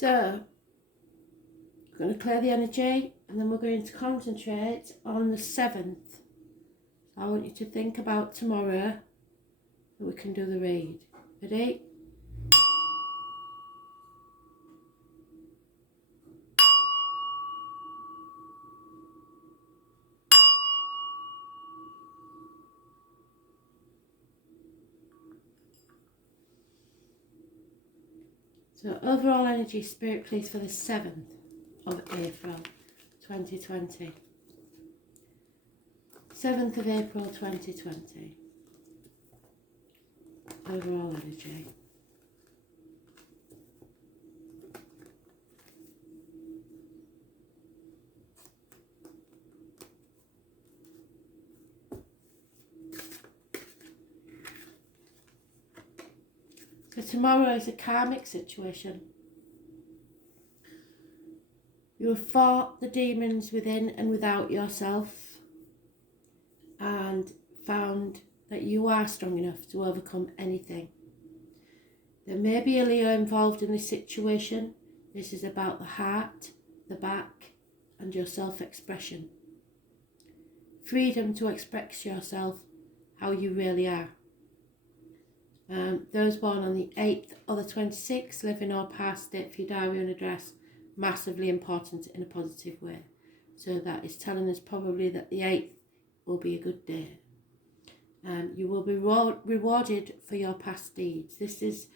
So, we're going to clear the energy and then we're going to concentrate on the 7th. So I want you to think about tomorrow that we can do the read. Ready? So overall energy, Spirit, please, for the 7th of April 2020. 7th of April 2020. Overall energy. So tomorrow is a karmic situation. You have fought the demons within and without yourself and found that you are strong enough to overcome anything. There may be a Leo involved in this situation. This is about the heart, the back, and your self-expression. Freedom to express yourself how you really are. Those born on the 8th or the 26th, living or past date for your diary and address, massively important in a positive way. So that is telling us probably that the 8th will be a good day. You will be rewarded for your past deeds. This is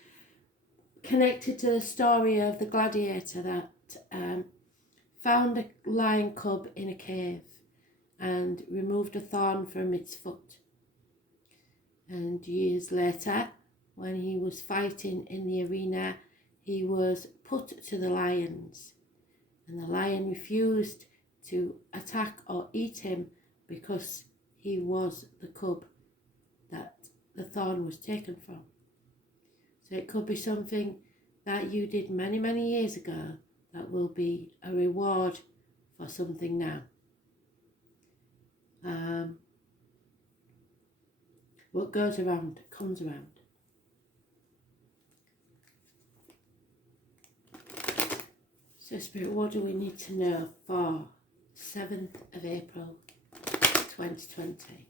connected to the story of the gladiator that found a lion cub in a cave and removed a thorn from its foot. And years later, when he was fighting in the arena, he was put to the lions. And the lion refused to attack or eat him because he was the cub that the thorn was taken from. So it could be something that you did many, many years ago that will be a reward for something now. What goes around comes around. So Spirit, what do we need to know for 7th of April 2020?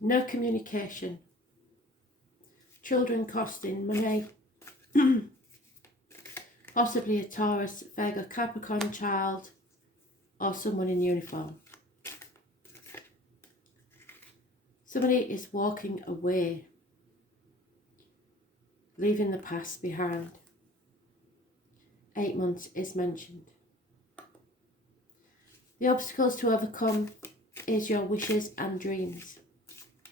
No communication. Children costing money. Possibly a Taurus, Virgo, Capricorn child, or someone in uniform. Somebody is walking away, leaving the past behind. 8 months is mentioned. The obstacles to overcome is your wishes and dreams.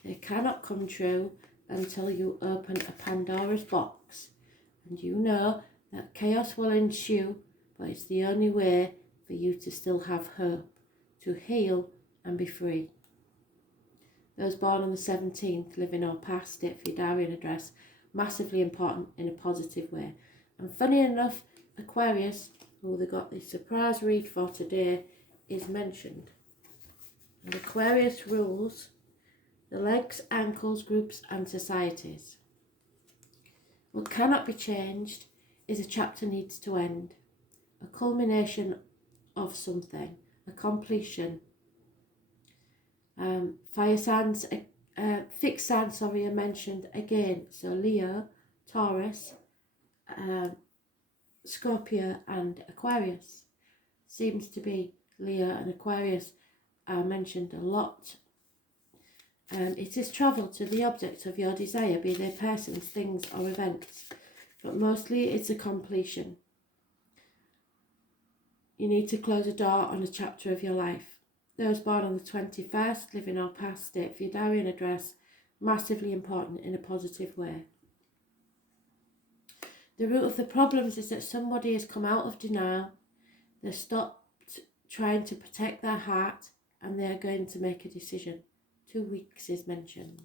They cannot come true until you open a Pandora's box, and you know that chaos will ensue, but it's the only way for you to still have hope, to heal and be free. Those born on the 17th, living or past date for your diary and address, massively important in a positive way. And funny enough, Aquarius, who they got the surprise read for today, is mentioned. And Aquarius rules the legs, ankles, groups and societies. What cannot be changed is a chapter needs to end. A culmination of something, a completion. Fire signs, fixed signs, are mentioned again. So Leo, Taurus, Scorpio and Aquarius. Seems to be Leo and Aquarius are mentioned a lot. It is travel to the object of your desire, be they persons, things or events, but mostly it's a completion. You need to close a door on a chapter of your life. Those born on the 21st, living or past date for your diary and address, massively important in a positive way. The root of the problems is that somebody has come out of denial, they've stopped trying to protect their heart, and they are going to make a decision. 2 weeks is mentioned.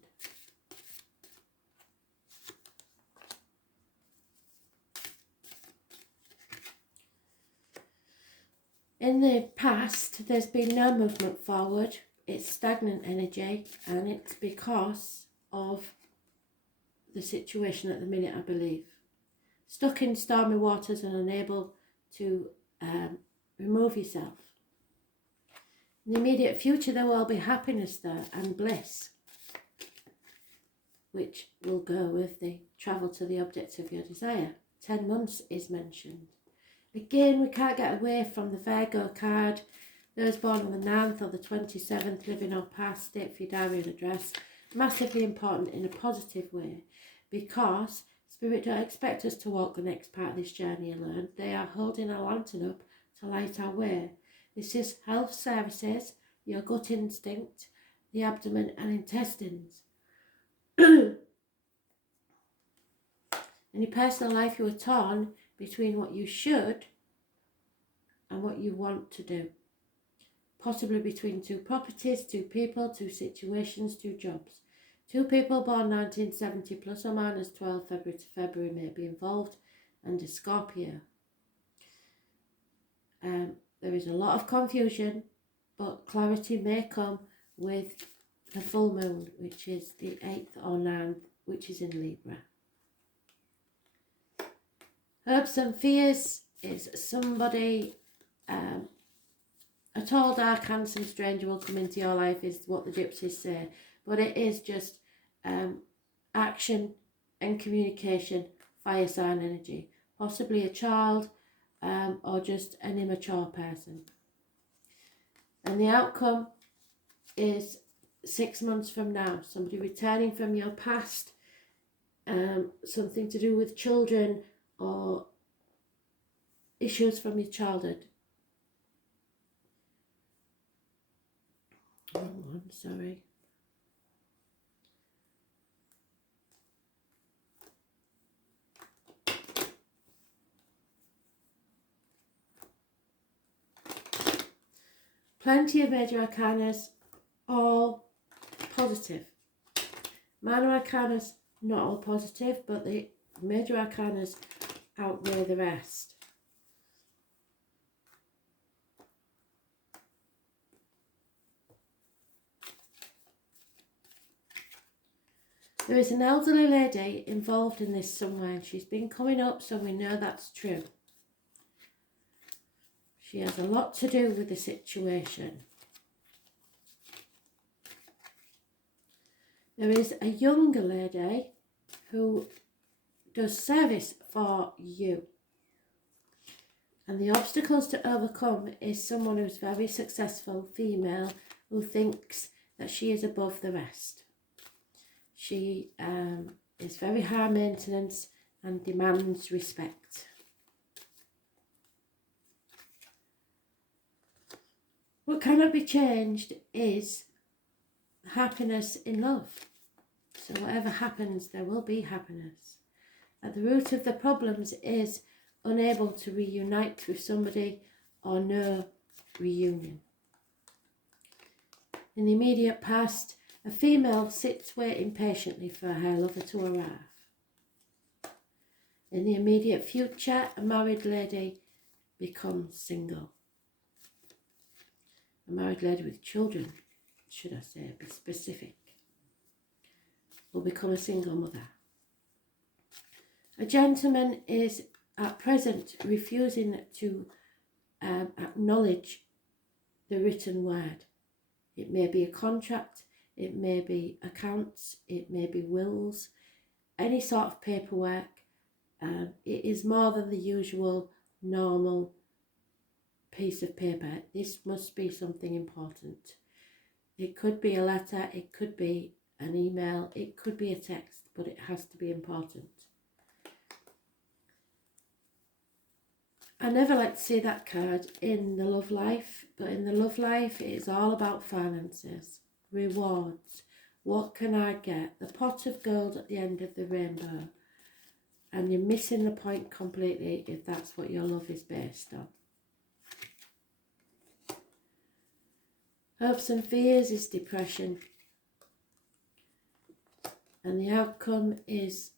In the past, there's been no movement forward. It's stagnant energy, and it's because of the situation at the minute, I believe. Stuck in stormy waters and unable to remove yourself. In the immediate future, there will be happiness there and bliss, which will go with the travel to the object of your desire. 10 months is mentioned. Again, we can't get away from the Virgo card. Those born on the 9th or the 27th, living or past, date for your diary and address. Massively important in a positive way, because Spirit don't expect us to walk the next part of this journey alone. They are holding a lantern up to light our way. This is health services, your gut instinct, the abdomen and intestines. In your personal life, you are torn between what you should and what you want to do. Possibly between two properties, two people, two situations, two jobs. Two people born 1970 plus or minus 12 February to February may be involved, and a Scorpio. There is a lot of confusion, but clarity may come with the full moon, which is the 8th or 9th, which is in Libra. Hopes and fears is somebody, a tall, dark, handsome stranger will come into your life, is what the gypsies say. But it is just action and communication, fire sign energy. Possibly a child or just an immature person. And the outcome is 6 months from now. Somebody returning from your past, something to do with children or issues from your childhood. Oh, I'm sorry. Plenty of major arcanas, all positive. Minor arcanas, not all positive, but the major arcanas outweigh the rest. There is an elderly lady involved in this somewhere. She's been coming up, so we know that's true. She has a lot to do with the situation. There is a younger lady who does service for you. And the obstacles to overcome is someone who's very successful, female, who thinks that she is above the rest. She is very high maintenance and demands respect. What cannot be changed is happiness in love. So whatever happens, there will be happiness. At the root of the problems is unable to reunite with somebody or no reunion. In the immediate past, a female sits waiting patiently for her lover to arrive. In the immediate future, a married lady becomes single. A married lady with children, should I say, be specific, will become a single mother. A gentleman is at present refusing to acknowledge the written word. It may be a contract, it may be accounts, it may be wills, any sort of paperwork. It is more than the usual normal piece of paper. This must be something important. It could be a letter, it could be an email, it could be a text, but it has to be important. I never like to see that card in the love life, but in the love life it is all about finances, rewards. What can I get? The pot of gold at the end of the rainbow. And you're missing the point completely if that's what your love is based on. Hopes and fears is depression. And the outcome is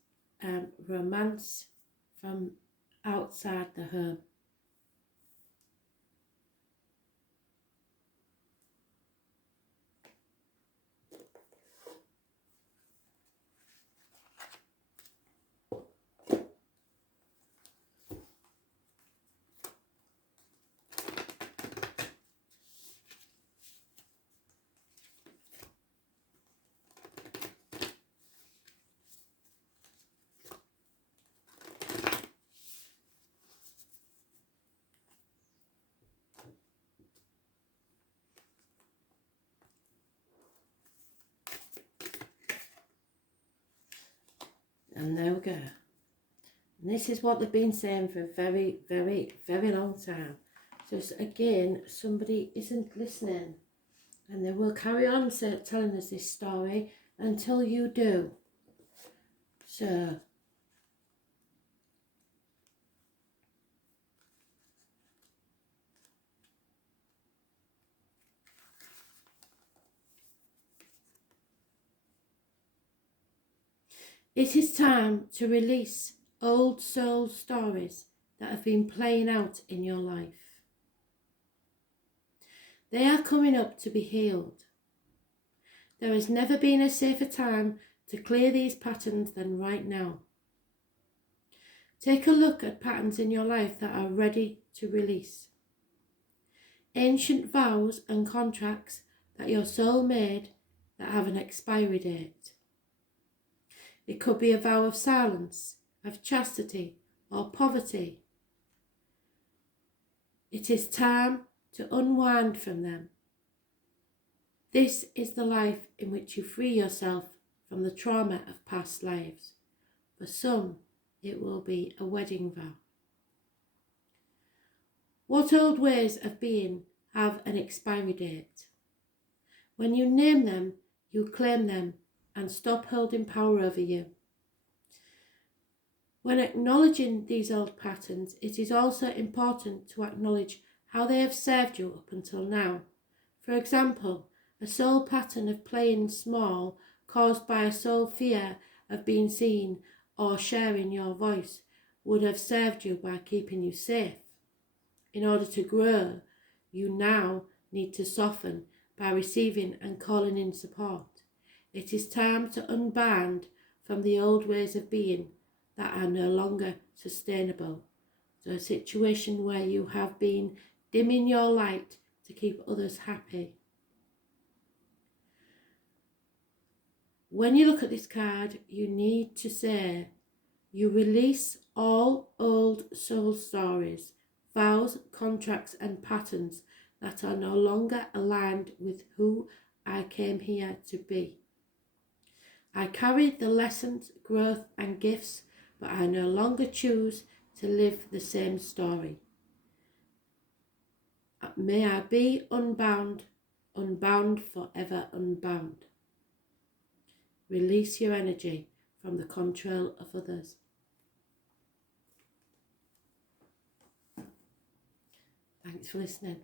romance from outside the home. And there we go. And this is what they've been saying for a very, very, very long time. So again, somebody isn't listening. And they will carry on telling us this story until you do. So it is time to release old soul stories that have been playing out in your life. They are coming up to be healed. There has never been a safer time to clear these patterns than right now. Take a look at patterns in your life that are ready to release. Ancient vows and contracts that your soul made that have an expiry date. It could be a vow of silence, of chastity, or poverty. It is time to unwind from them. This is the life in which you free yourself from the trauma of past lives. For some, it will be a wedding vow. What old ways of being have an expiry date? When you name them, you claim them and stop holding power over you. When acknowledging these old patterns, it is also important to acknowledge how they have served you up until now. For example, a soul pattern of playing small caused by a soul fear of being seen or sharing your voice would have served you by keeping you safe. In order to grow, you now need to soften by receiving and calling in support. It is time to unbind from the old ways of being that are no longer sustainable. So a situation where you have been dimming your light to keep others happy. When you look at this card, you need to say, you release all old soul stories, vows, contracts and patterns that are no longer aligned with who I came here to be. I carry the lessons, growth and gifts, but I no longer choose to live the same story. May I be unbound, unbound forever unbound. Release your energy from the control of others. Thanks for listening.